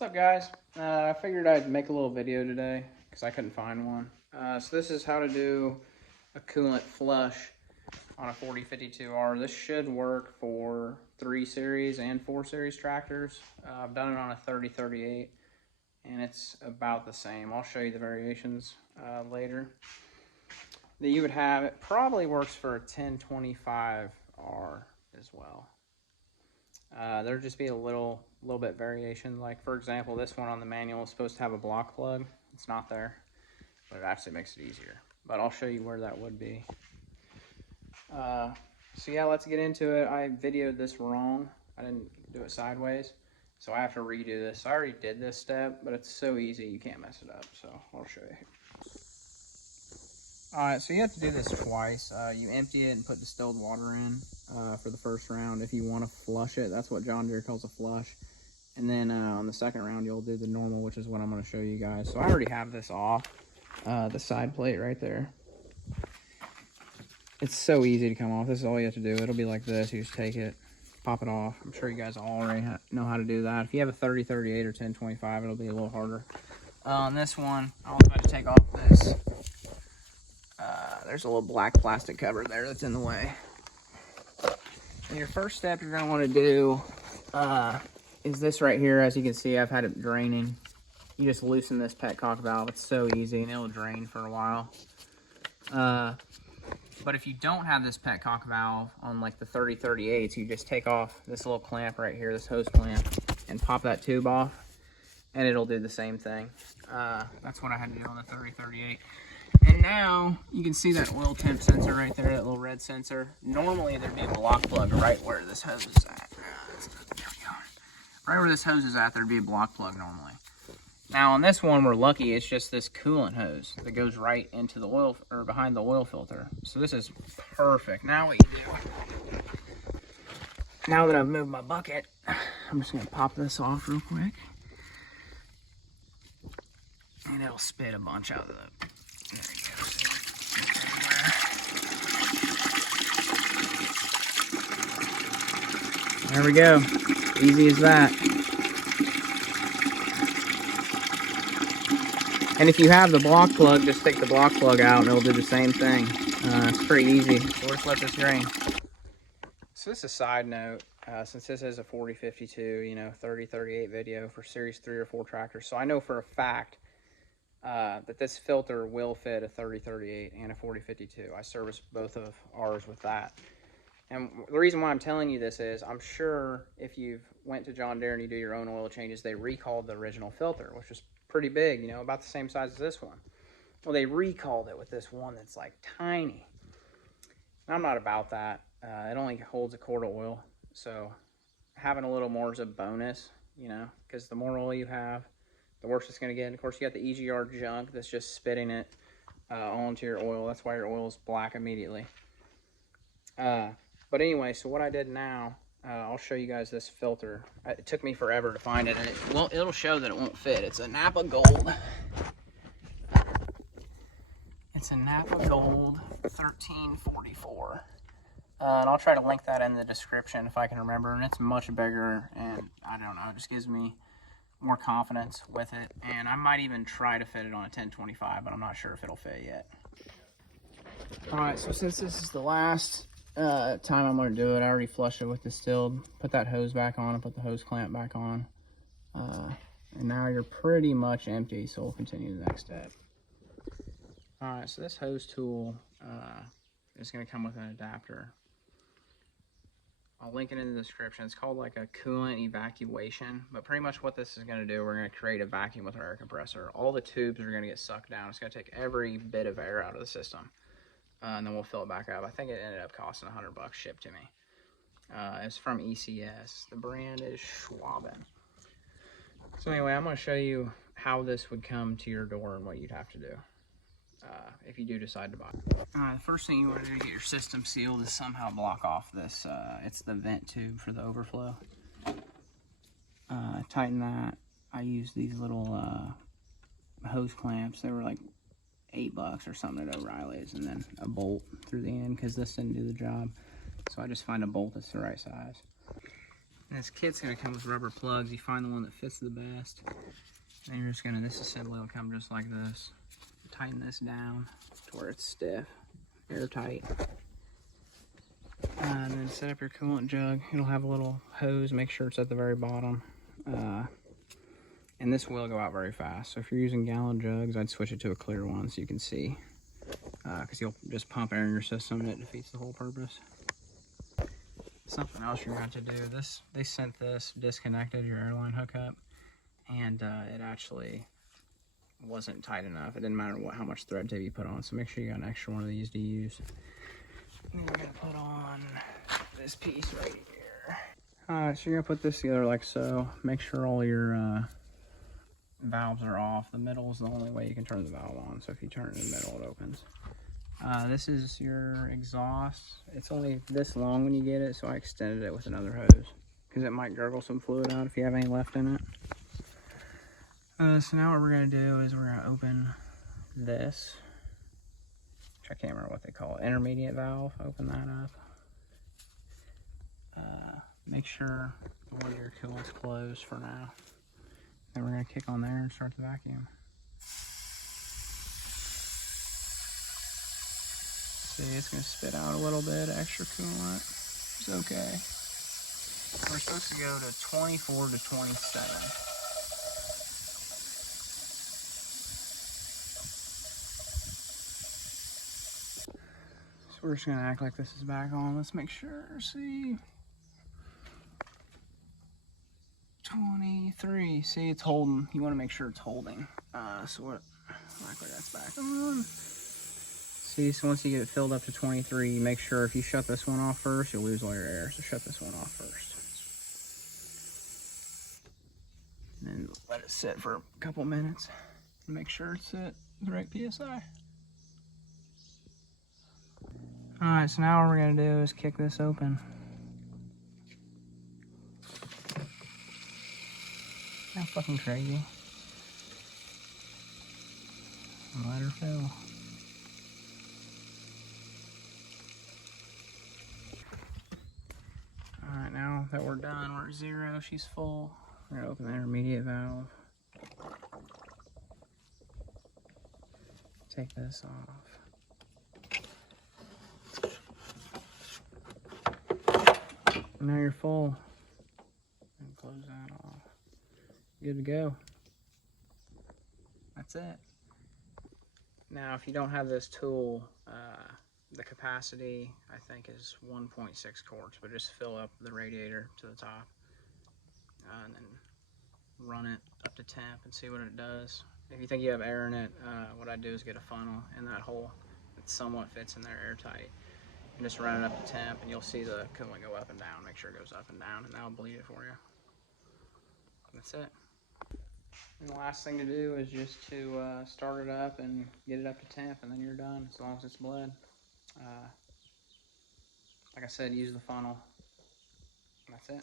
What's up, guys? I figured I'd make a little video today because I couldn't find one. So this is how to do a coolant flush on a 4052R. This should work for 3 series and 4 series tractors. I've done it on a 3038 and it's about the same. I'll show you the variations later. That you would have, it probably works for a 1025R as well. There'd just be a little bit variation. Like, for example, this one on the manual is supposed to have a block plug. It's not there, but it actually makes it easier. But I'll show you where that would be. So yeah, let's get into it. I videoed this wrong. I didn't do it sideways, so I have to redo this. I already did this step, but it's so easy you can't mess it up. So I'll show you. Alright, so you have to do this twice. You empty it and put distilled water in for the first round if you want to flush it. That's what John Deere calls a flush. And then on the second round, you'll do the normal, which is what I'm going to show you guys. So I already have this off, the side plate right there. It's so easy to come off. This is all you have to do. It'll be like this. You just take it, pop it off. I'm sure you guys already know how to do that. If you have a 3038 or 1025, it'll be a little harder. On this one, I also had to take off this. There's a little black plastic cover there that's in the way. And your first step you're going to want to do is this right here. As you can see, I've had it draining. You just loosen this petcock valve. It's so easy, and it'll drain for a while. But if you don't have this petcock valve on like the 3038s, you just take off this little clamp right here, this hose clamp, and pop that tube off, and it'll do the same thing. That's what I had to do on the 3038. And now you can see that oil temp sensor right there, that little red sensor. Normally there'd be a block plug right where this hose is at. Right where this hose is at, there'd be a block plug normally. Now on this one, we're lucky, it's just this coolant hose that goes right into the oil, or behind the oil filter. So this is perfect. Now what you do, now that I've moved my bucket, I'm just gonna pop this off real quick. And it'll spit a bunch out of the, there we go. Easy as that. And if you have the block plug, just take the block plug out and it'll do the same thing. It's pretty easy. So let's let this drain. So this is a side note. Since this is a 4052, you know, 3038 video for series 3 or 4 tractors. So I know for a fact that this filter will fit a 3038 and a 4052. I service both of ours with that. And the reason why I'm telling you this is I'm sure if you've went to John Deere and you do your own oil changes, they recalled the original filter, which was pretty big, you know, about the same size as this one. Well, they recalled it with this one that's like tiny. And I'm not about that. It only holds a quart of oil, so having a little more is a bonus, you know, because the more oil you have, the worse it's going to get. And of course, you got the EGR junk that's just spitting it all into your oil. That's why your oil is black immediately. But anyway, so what I did now, I'll show you guys this filter. It took me forever to find it, and it'll show that it won't fit. It's a Napa Gold. It's a Napa Gold 1344. And I'll try to link that in the description if I can remember. And it's much bigger, and I don't know, it just gives me more confidence with it. And I might even try to fit it on a 1025, but I'm not sure if it'll fit yet. All right, so since this is the last time I'm going to do it, I already flushed it with distilled, put that hose back on and put the hose clamp back on. And now you're pretty much empty, so we'll continue the next step. All right, so this hose tool is going to come with an adapter. I'll link it in the description. It's called like a coolant evacuation, but pretty much what this is going to do, we're going to create a vacuum with our air compressor. All the tubes are going to get sucked down. It's going to take every bit of air out of the system. And then we'll fill it back up. I think it ended up costing $100 shipped to me. It's from ECS. The brand is Schwaben. So anyway, I'm going to show you how this would come to your door and what you'd have to do if you do decide to buy it. The first thing you want to do to get your system sealed is somehow block off this. It's the vent tube for the overflow. Tighten that. I use these little hose clamps. They were like $8 or something at O'Reilly's, and then a bolt through the end because this didn't do the job. So I just find a bolt that's the right size. And this kit's gonna come with rubber plugs. You find the one that fits the best. And you're just gonna, this assembly will come just like this. Tighten this down to where it's stiff, airtight. And then set up your coolant jug. It'll have a little hose. Make sure it's at the very bottom. And this will go out very fast. So if you're using gallon jugs, I'd switch it to a clear one so you can see. Because you'll just pump air in your system and it defeats the whole purpose. Something else you're going to have to do. They sent this disconnected, your airline hookup, and it actually wasn't tight enough. It didn't matter how much thread tape you put on, so make sure you got an extra one of these to use. And then we're going to put on this piece right here. Alright, so you're going to put this together like so. Make sure all your valves are off. The middle is the only way you can turn the valve on, so if you turn it in the middle, it opens. This is your exhaust. It's only this long when you get it, so I extended it with another hose because it might gurgle some fluid out if you have any left in it. So now what we're going to do is we're going to open this, which I can't remember what they call it, intermediate valve. Open that up. Make sure all your coolant's closed for now. Then we're going to kick on there and start the vacuum. See, it's going to spit out a little bit extra coolant. It's okay. We're supposed to go to 24 to 27. So we're just going to act like this is back on. Let's make sure. See. 23. See, it's holding. You want to make sure it's holding. So what? Act like that's back on. See, so once you get it filled up to 23, make sure if you shut this one off first, you'll lose all your air. So shut this one off first. And then let it sit for a couple minutes. And make sure it's at the right PSI. Alright, so now what we're going to do is kick this open. How fucking crazy. And let her fill. Alright, now that we're done, we're at 0, she's full. We're going to open the intermediate valve. Take this off. Now you're full. And close that off. Good to go. That's it. Now, if you don't have this tool, the capacity, I think, is 1.6 quarts, but just fill up the radiator to the top and then run it up to temp and see what it does. If you think you have air in it, what I do is get a funnel in that hole that somewhat fits in there airtight and just run it up to temp, and you'll see the coolant go up and down. Make sure it goes up and down, and that'll bleed it for you. That's it. And the last thing to do is just to start it up and get it up to temp, and then you're done, as long as it's bled. Like I said, use the funnel. That's it.